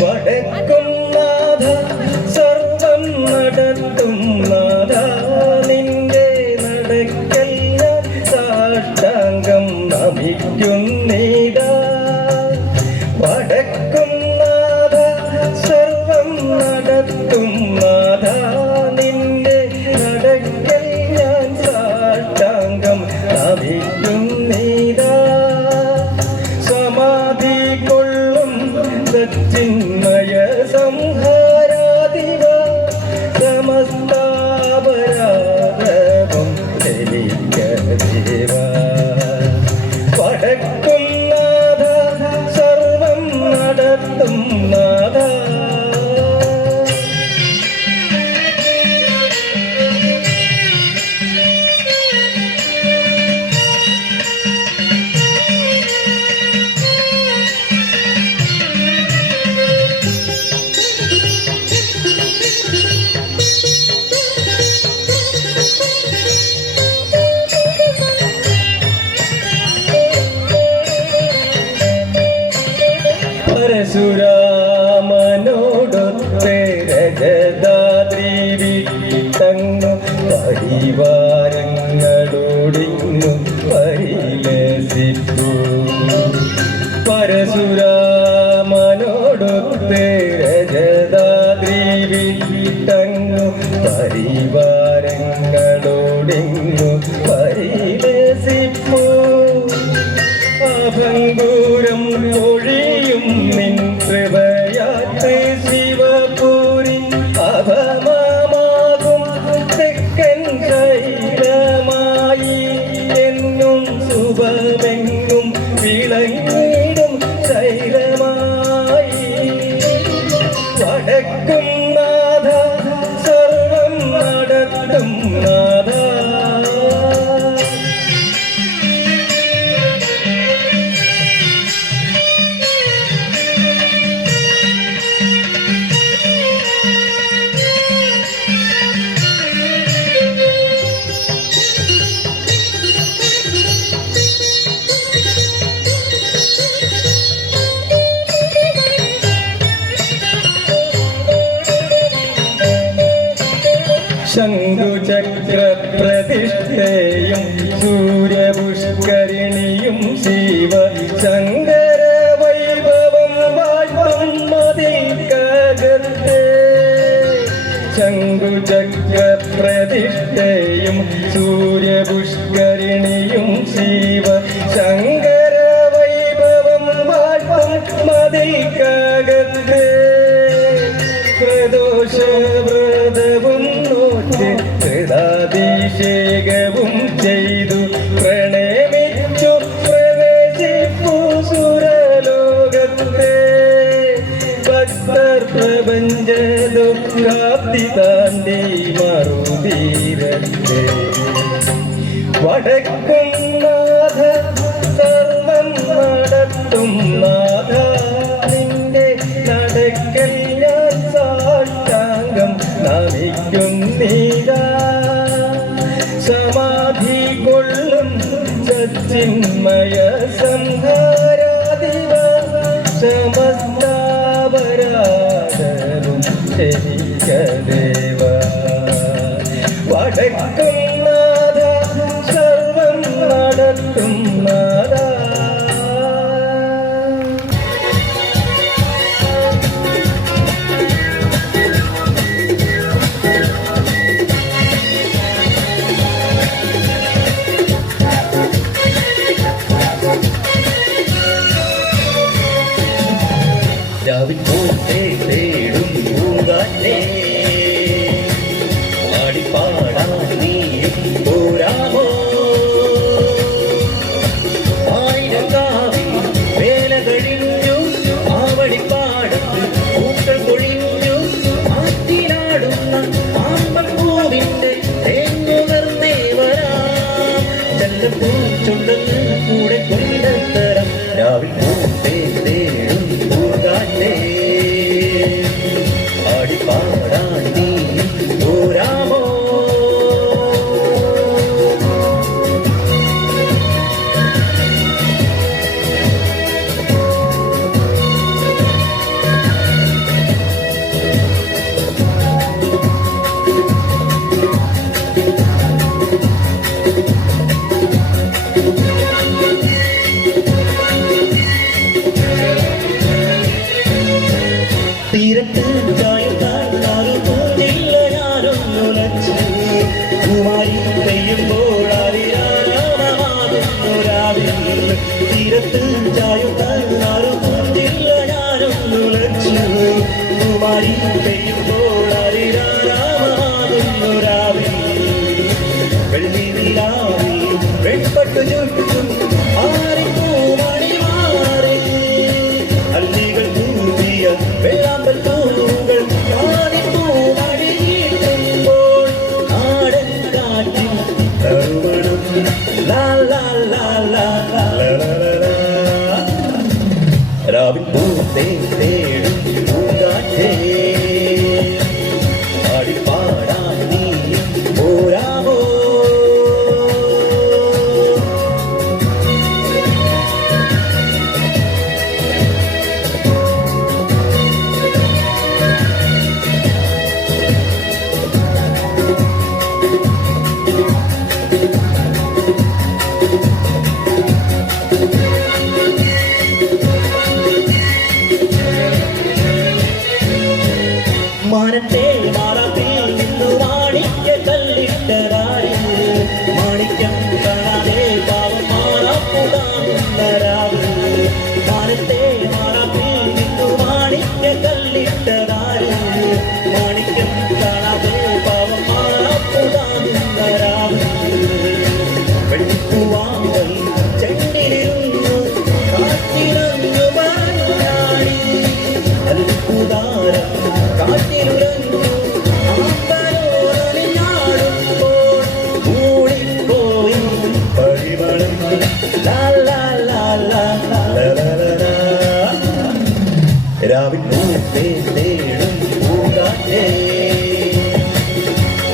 വടക്കും നാഥ സർവം നടത്തും നാഥ നിന്റെ നടക്കൽ ഞാൻ സാഷ്ടാംഗം നമിക്കുന്നീടാ. വടക്കും നാഥ സർവം നടത്തും നാഥ നിന്റെ നടക്കൽ ഞാൻ സാഷ്ടാംഗം നമിക്കുന്നീടാ. സമാധി കൊള്ളും സച്ചിന്മയ സംഹാരാധിവ സമസ്താപരാധവും തെളിക്കദേവ. വടക്കും നാഥ സർവം നടത്തും നാഥ. പരശുരാമനോടൊത്ത് രജതാദ്രി വിട്ടങ്ങു പരിവാരങ്ങളോടിങ്ങു പരിലസിപ്പു. പരശുരാമനോടൊത്ത് രജതാദ്രി വിട്ടങ്ങു പരിവാരങ്ങളോടിങ്ങു പരിലസിപ്പു. അഭംഗൂരം ഒഴിയും നിൻ കൃപയാത്ത് ശിവപുരി അഭമാകും തെക്കൻ ശൈലമായി എന്നും ശുഭമെങ്ങും വിളങ്ങിടും ശൈലമായി. വടക്കും നാഥ സർവം നടത്തും നാഥ. ശംഖുചക്രപ്രതിഷ്ഠയും സൂര്യപുഷ്കരിണിയും ശിവ ശങ്കര വൈഭവം വാഴ്ത്തും മതിൽക്കകത്തെ. ശംഖുചക്രപ്രതിഷ്ഠയും സൂര്യപുഷ്കരിണിയും ശിവ ശങ്കര വൈഭവം വാഴ്ത്തും മതിൽക്കകത്തെ. പ്രദോഷവ്രതവും നോറ്റ് ഹൃദാഭിഷേകവും ചെയ്തു പ്രണമിച്ചു പ്രവേശിപ്പു സുരലോകത്തെ. ഭക്തർ പ്രപഞ്ച ദുഃഖാപ്തി താണ്ടി മറുതീരത്തെ. വടക്കും നാഥ സർവം നടത്തും നാഥ നിന്റെ നടക്കൽ ഞാൻ സാഷ്ടാംഗം നമിക്കുന്നീടാ. സമാധി കൊള്ളും സച്ചിന്മയ സംഹാരാധിവ സമസ്താപരാധവും ശരിക്കദേവ. വടക്കും നാഥ സർവം നടത്തും നാഥ. രാവിലെ തേടും പൂങ്കാറ്റേ ആടിപ്പാടാൻ നീയും പോരാമോ. ചുണ്ടെന്ന് കൂടെ കൊണ്ടുതരാം രാവിൽ പൂത്തേ തേടും പൂങ്കാറ്റേ ആടിപ്പാടാൻ നീ പോരാമോ തീരത്ത് ചായുന്നില്ല ഞാനൊന്നുലച്ച് കുമാരി പെയ്യുമ്പോൾ തീരത്ത് ചായുന്നില്ല ഞാനൊന്നുലച്ച് കുമാരി പെയ്യുമ്പോൾ വെള്ളി നിലാവിൽ വെൺപട്ടു ചുറ്റും ആരിപ്പൂമണി മാറി അല്ലികൾ കൂടിയ വെള്ളാമ്പൽ പൂവുകൾ കാണിപ്പൂമണിയിട്ടുമ്പോൾ ആടൻ കാറ്റിൽ തറുമണം ലാ ലാ ലാ ലാ ലാ ലാ ലാ രാവിൽ പൂത്തേ തേടും പൂങ്കാറ്റേ ആടിപ്പാടാൻ നീ പോരാമോ മാനത്തെ മാറാത്തിൽ നിന്നു മാണിക്യ കല്ലിട്ടതായി മാണിക്യം കാണാതെ പാവം മാറാപ്പുതാവുന്നരാവ് മാനത്തെ മാറാത്തിൽ നിന്നു മാണിക്യ കല്ലിട്ടതായി മാണിക്യം കാണാതെ പാവം മാറാപ്പുതാവുന്നരാവ് വെള്ളിപ്പൂവാമ്പൽ ചെണ്ടിലിരുന്നു കാറ്റിറങ്ങു മറഞ്ഞാടി അൽപ്പുതാരം കാറ്റിലുരഞ്ഞു ആമ്പലോടിഞ്ഞാടുമ്പോൾ മൂടിപ്പോയി പരിമളം ലാ ലാ ലാ ലാ ലാ ലാ ലാ രാവിൽ പൂത്തേ തേടും പൂങ്കാറ്റേ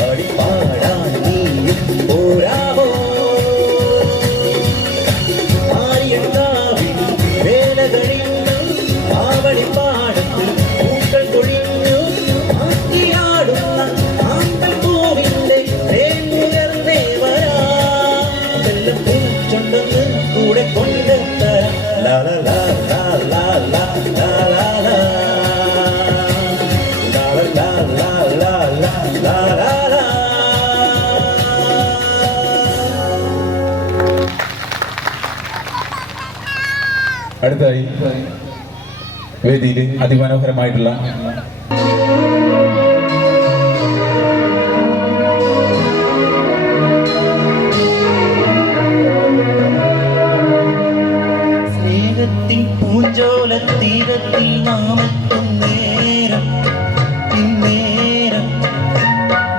ആടിപ്പാടാൻ നീയും പോരാമോ ആര്യങ്കാവിൽ വേല കഴിഞ്ഞു ആവണിപ്പാടത്തിൽ പൂക്കൾ കൊഴിഞ്ഞു ആക്കിയാടുന്ന ആമ്പൽ പൂവിന്റെ തേനുയർന്നേ വരാം വെള്ളപ്പൂ ചുണ്ടെന്ന് കൂടെ കൊണ്ടുതരാം ലാ ലാ ലാ ലാ ലാ ലാ ലാ ലാ ലാ ലാ ലാ ലാ ലാ ലാ ലാ. അടുത്തായി വേദിയിൽ അതിമനോഹരമായിട്ടുള്ള സ്നേഹത്തിൻ പൂഞ്ചോല തീരത്തിൽ നാമെത്തും നേരം പിന്നേരം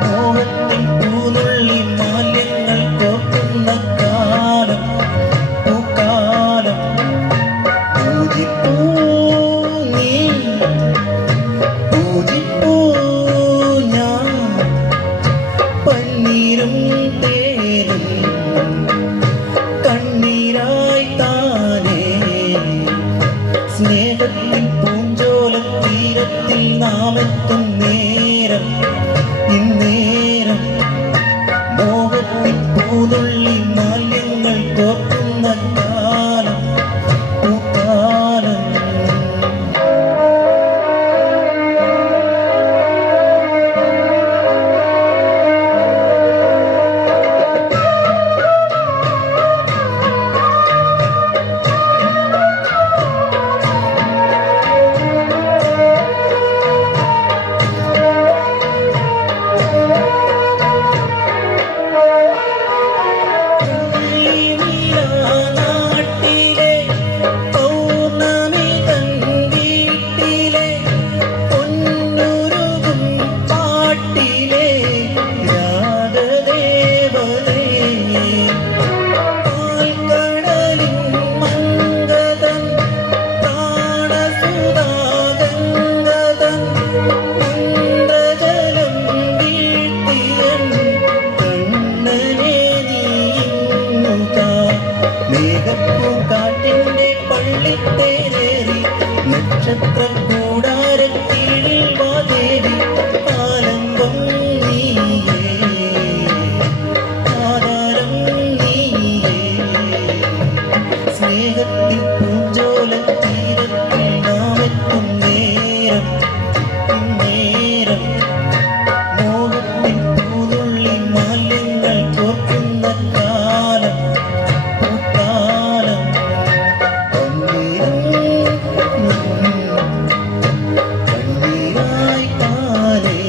മോഹത്തിൻ പൂനുള്ളി മാല്യങ്ങൾ കോക്കുന്ന കാലം പൂക്കാലം പൂജിപ്പൂ നീ മേഘപ്പൂക്കാറ്റിന്റെ പള്ളിത്തേരേറി നക്ഷത്ര കൂടാരക്കീഴിൽ വാദേവി ആലംബം നീയേ ആധാരം നീയേ സ്നേഹത്തിൻ പൂഞ്ചോല തീരത്തിൽ നാം എത്തും നേരം നേരം മോഹത്തിൻ പൂതുള്ളി മാലിന്യങ്ങൾ കോർക്കുന്ന കാലം പൂക്കാലം കണ്ണീരായി കാലേ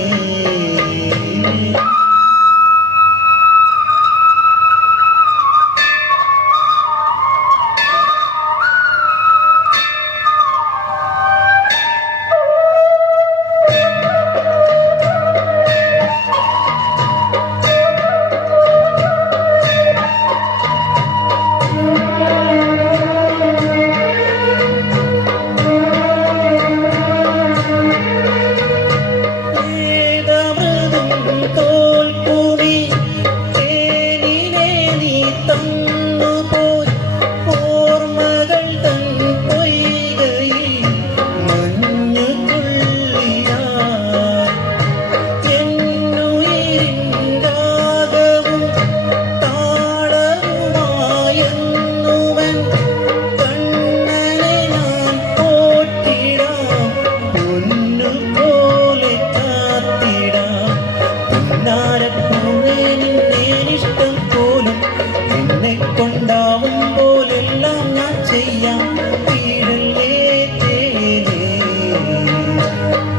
കൊണ്ടാവുമ്പോലെല്ലാം ഞാൻ ചെയ്യാം വീടല്ലേ തേനേ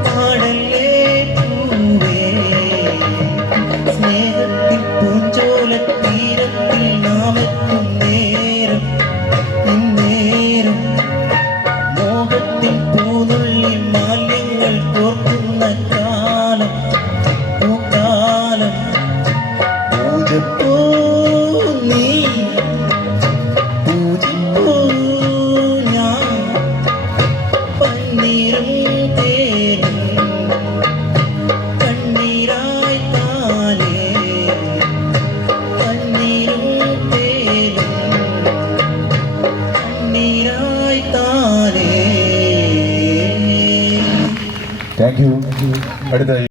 പാടല്ലേ പൂവേ സ്നേഹത്തിൽ പൂഞ്ചോല തീരത്തിൽ നാം എത്തും നേരം ഇന്നേരം മോഹത്തിൽ പൂനുള്ളി മാലിന്യങ്ങൾ കോർക്കുന്ന കാലം പൂക്കാലം പൂജപ്പൂ നീ പൂജിപ്പൂ ഞാൻ പന്നീരും തേനും കണ്ണീരായി താനേ പന്നീരും തേനും കണ്ണീരായി താനേ. Thank you. അടുത്തായി